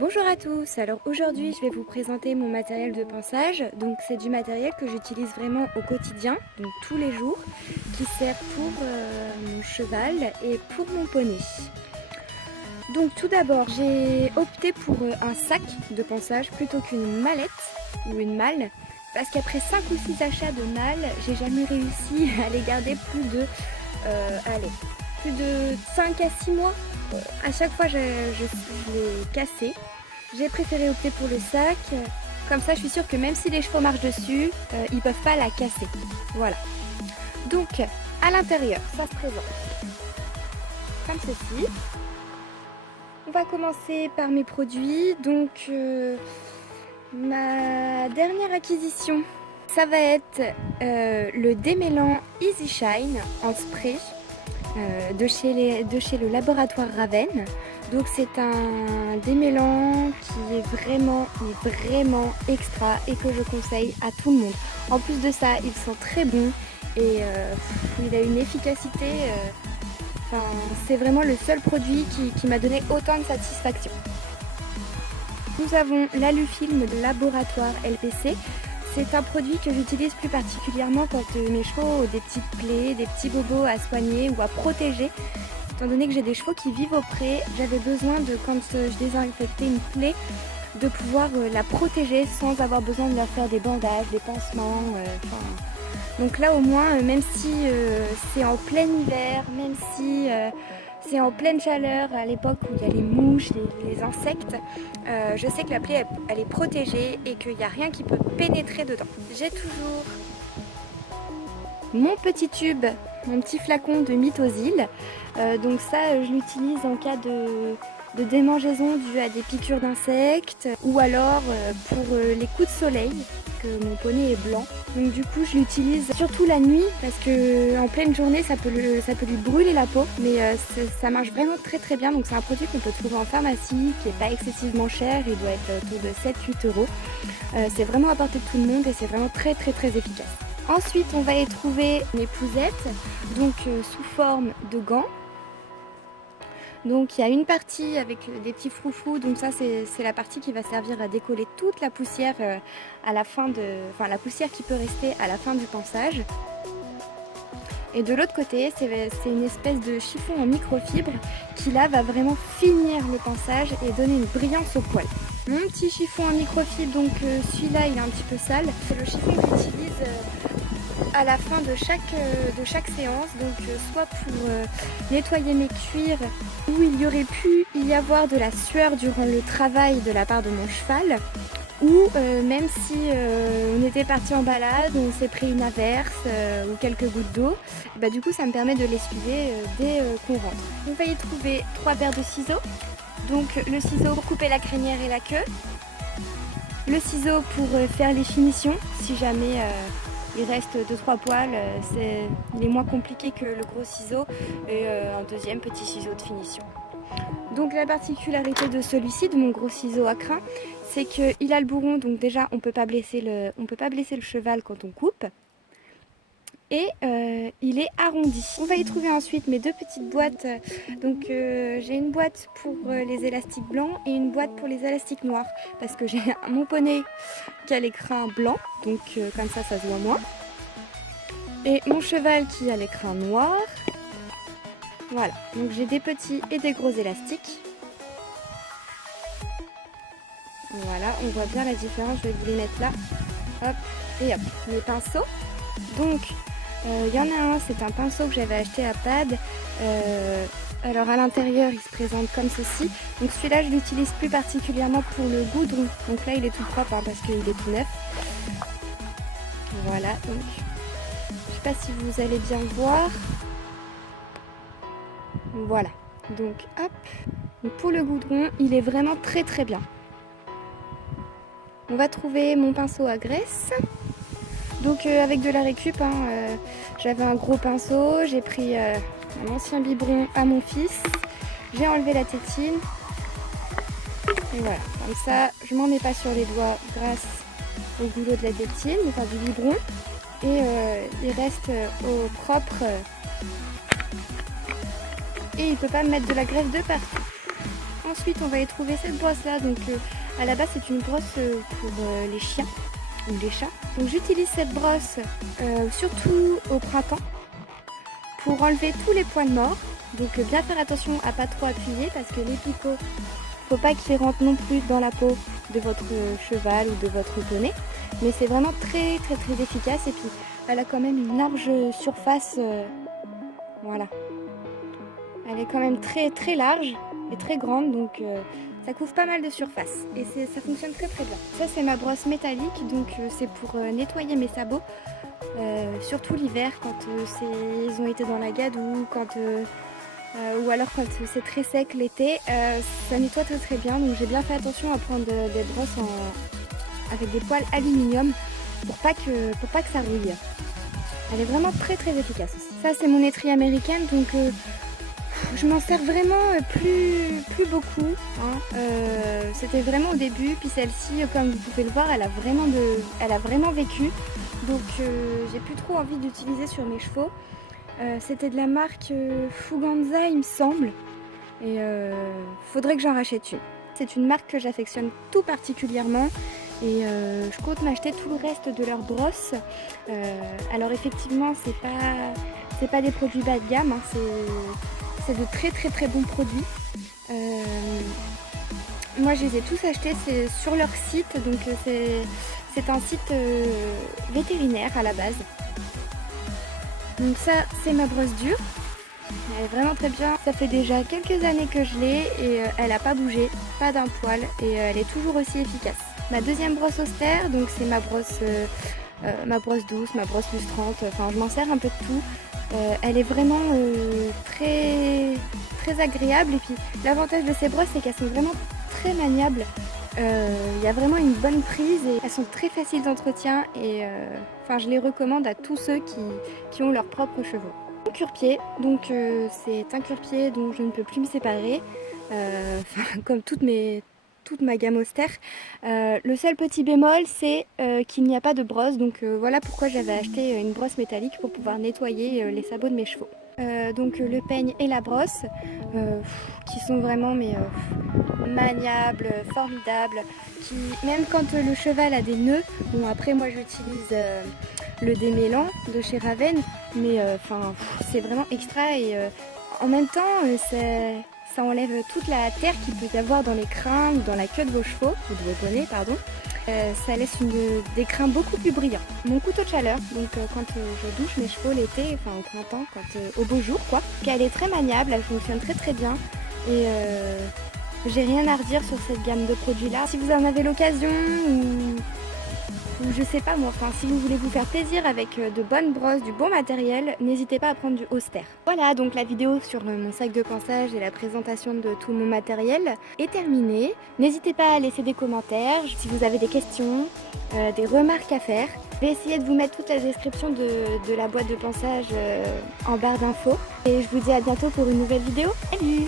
Bonjour à tous, alors aujourd'hui je vais vous présenter mon matériel de pansage. Donc c'est du matériel que j'utilise vraiment au quotidien, donc tous les jours, qui sert pour mon cheval et pour mon poney. Donc tout d'abord j'ai opté pour un sac de pansage plutôt qu'une mallette ou une malle, parce qu'après 5 ou 6 achats de malles, j'ai jamais réussi à les garder plus de 5 à 6 mois. À chaque fois je l'ai cassé. J'ai préféré opter pour le sac, comme ça je suis sûre que même si les chevaux marchent dessus, ils peuvent pas la casser. Voilà. Donc à l'intérieur, ça se présente comme ceci. On va commencer par mes produits. Donc ma dernière acquisition, ça va être le démêlant Easy Shine en spray de chez le laboratoire Ravenne. Donc c'est un démêlant qui est vraiment extra et que je conseille à tout le monde. En plus de ça, il sent très bon et il a une efficacité. C'est vraiment le seul produit qui m'a donné autant de satisfaction. Nous avons l'Alufilm de laboratoire LPC. C'est un produit que j'utilise plus particulièrement quand mes chevaux ont des petites plaies, des petits bobos à soigner ou à protéger. Étant donné que j'ai des chevaux qui vivent au pré, j'avais besoin de, quand je désinfectais une plaie, de pouvoir la protéger sans avoir besoin de leur faire des bandages, des pansements. Donc là au moins, même si c'est en plein hiver, même si c'est en pleine chaleur, à l'époque où il y a les mouches, les insectes, je sais que la plaie elle est protégée et qu'il n'y a rien qui peut pénétrer dedans. J'ai toujours mon petit tube, mon petit flacon de Mythosil. Donc ça je l'utilise en cas de démangeaison due à des piqûres d'insectes ou alors pour les coups de soleil, que mon poney est blanc. Donc du coup je l'utilise surtout la nuit parce que en pleine journée ça peut lui brûler la peau, mais ça marche vraiment très bien. Donc c'est un produit qu'on peut trouver en pharmacie, qui n'est pas excessivement cher, il doit être autour de 7-8 euros. C'est vraiment à portée de tout le monde et c'est vraiment très efficace. Ensuite on va y trouver mes pouzettes, donc sous forme de gants. Donc il y a une partie avec des petits froufrous, donc ça c'est la partie qui va servir à décoller toute la poussière à la fin la poussière qui peut rester à la fin du pansage. Et de l'autre côté, c'est une espèce de chiffon en microfibre qui là va vraiment finir le pansage et donner une brillance au poil. Mon petit chiffon en microfibre, donc celui-là il est un petit peu sale, c'est le chiffon que j'utilise à la fin de chaque séance, donc soit pour nettoyer mes cuirs où il y aurait pu y avoir de la sueur durant le travail de la part de mon cheval, ou même si on était parti en balade, on s'est pris une averse ou quelques gouttes d'eau, du coup ça me permet de l'essuyer dès qu'on rentre. On va y trouver 3 paires de ciseaux, donc le ciseau pour couper la crinière et la queue, le ciseau pour faire les finitions si jamais il reste 2-3 poils, il est moins compliqué que le gros ciseau, et un deuxième petit ciseau de finition. Donc la particularité de celui-ci, de mon gros ciseau à crin, c'est qu'il a le bourron, donc déjà on peut pas blesser le cheval quand on coupe. Et il est arrondi. On va y trouver ensuite mes 2 petites boîtes. Donc j'ai une boîte pour les élastiques blancs et une boîte pour les élastiques noirs, parce que j'ai mon poney qui a l'écrin blanc, donc comme ça se voit moins, et mon cheval qui a l'écrin noir. Voilà, donc j'ai des petits et des gros élastiques. Voilà, on voit bien la différence, je vais vous les mettre là. Hop, et hop, mes pinceaux. Donc il y en a un, c'est un pinceau que j'avais acheté à Pad. Alors à l'intérieur il se présente comme ceci. Donc celui-là je l'utilise plus particulièrement pour le goudron. Donc là il est tout propre parce qu'il est tout neuf. Voilà, donc je sais pas si vous allez bien voir. Voilà, donc hop. Donc, pour le goudron il est vraiment très bien. On va trouver mon pinceau à graisse. Donc avec de la récup, j'avais un gros pinceau, j'ai pris un ancien biberon à mon fils, j'ai enlevé la tétine, et voilà, comme ça je m'en mets pas sur les doigts grâce au goulot de la tétine, enfin du biberon, et il reste au propre, et il peut pas me mettre de la graisse de partout. Ensuite on va y trouver cette brosse là, donc à la base c'est une brosse pour les chiens ou les chats. Donc j'utilise cette brosse surtout au printemps pour enlever tous les poils morts. Donc bien faire attention à pas trop appuyer parce que les picots, faut pas qu'ils rentrent non plus dans la peau de votre cheval ou de votre poney. Mais c'est vraiment très efficace et puis elle a quand même une large surface. Voilà. Elle est quand même très large et très grande, donc ça couvre pas mal de surface et ça fonctionne très bien. Ça c'est ma brosse métallique, donc c'est pour nettoyer mes sabots, surtout l'hiver quand ils ont été dans la gadoue, ou alors quand c'est très sec l'été, ça nettoie très bien. Donc j'ai bien fait attention à prendre des brosses avec des poils aluminium pour pas que ça rouille. Elle est vraiment très efficace aussi. Ça c'est mon étrie américaine, donc je m'en sers vraiment plus beaucoup. Hein. C'était vraiment au début, puis celle-ci, comme vous pouvez le voir, elle a vraiment vécu. Donc j'ai plus trop envie d'utiliser sur mes chevaux. C'était de la marque Fuganza il me semble. Et faudrait que j'en rachète une. C'est une marque que j'affectionne tout particulièrement. Et je compte m'acheter tout le reste de leurs brosses. Alors effectivement c'est pas des produits bas de gamme, hein, c'est de très bons produits. Moi je les ai tous achetés, c'est sur leur site, donc c'est un site vétérinaire à la base. Donc ça c'est ma brosse dure, elle est vraiment très bien. Ça fait déjà quelques années que je l'ai et elle n'a pas bougé, pas d'un poil, et elle est toujours aussi efficace. Ma deuxième brosse austère, donc c'est ma brosse douce, ma brosse lustrante, enfin je m'en sers un peu de tout. Elle est vraiment très agréable, et puis l'avantage de ces brosses c'est qu'elles sont vraiment très maniables. Il y a vraiment une bonne prise et elles sont très faciles d'entretien et je les recommande à tous ceux qui ont leurs propres chevaux. Mon cure-pied, donc c'est un cure-pied dont je ne peux plus me séparer, comme toute ma gamme austère. Le seul petit bémol c'est qu'il n'y a pas de brosse, donc voilà pourquoi j'avais acheté une brosse métallique pour pouvoir nettoyer les sabots de mes chevaux. Donc le peigne et la brosse qui sont vraiment maniables, formidables, qui même quand le cheval a des nœuds, bon après moi j'utilise le démêlant de chez Raven, mais c'est vraiment extra et en même temps ça enlève toute la terre qu'il peut y avoir dans les crins ou dans la queue de vos chevaux, ou de vos poneys pardon. Ça laisse des crins beaucoup plus brillants. Mon couteau de chaleur, donc quand je douche mes chevaux l'été, enfin au printemps, au beau jour quoi. Elle est très maniable, elle fonctionne très bien et j'ai rien à redire sur cette gamme de produits là. Si vous en avez l'occasion ou je sais pas moi, si vous voulez vous faire plaisir avec de bonnes brosses, du bon matériel, n'hésitez pas à prendre du Auster. Voilà, donc la vidéo sur mon sac de pansage et la présentation de tout mon matériel est terminée. N'hésitez pas à laisser des commentaires si vous avez des questions, des remarques à faire. Je vais essayer de vous mettre toute la description de la boîte de pansage en barre d'infos. Et je vous dis à bientôt pour une nouvelle vidéo. Salut!